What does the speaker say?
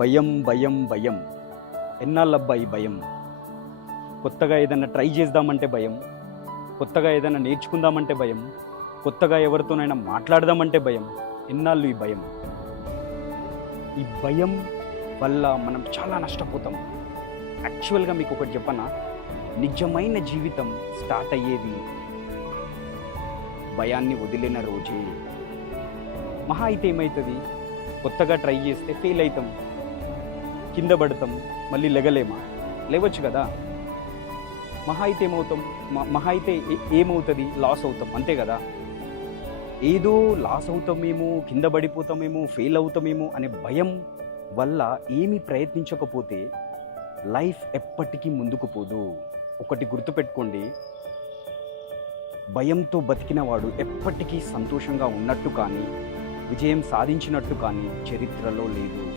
భయం భయం భయం ఎన్నాళ్ళబ్బా ఈ భయం. కొత్తగా ఏదైనా ట్రై చేద్దామంటే భయం, కొత్తగా ఏదైనా నేర్చుకుందామంటే భయం, కొత్తగా ఎవరితోనైనా మాట్లాడదామంటే భయం. ఎన్నాళ్ళు ఈ భయం. ఈ భయం వల్ల మనం చాలా నష్టపోతాం. యాక్చువల్గా మీకు ఒకటి చెప్పనా, నిజమైన జీవితం స్టార్ట్ అయ్యేది భయాన్ని వదిలిన రోజే. మహా అయితే ఏమవుతుంది, కొత్తగా ట్రై చేస్తే ఫెయిల్ అవుతాం, కింద పడతాం, మళ్ళీ లెగలేమా? లేవచ్చు కదా. మహా అయితే ఏమవుతాం, మహా అయితే ఏమవుతుంది, లాస్ అవుతాం, అంతే కదా. ఏదో లాస్ అవుతామేమో, కింద పడిపోతామేమో, ఫెయిల్ అవుతామేమో అనే భయం వల్ల ఏమీ ప్రయత్నించకపోతే లైఫ్ ఎప్పటికీ ముందుకు పోదు. ఒకటి గుర్తుపెట్టుకోండి, భయంతో బతికిన వాడు ఎప్పటికీ సంతోషంగా ఉన్నట్టు కానీ, విజయం సాధించినట్టు కానీ చరిత్రలో లేదు.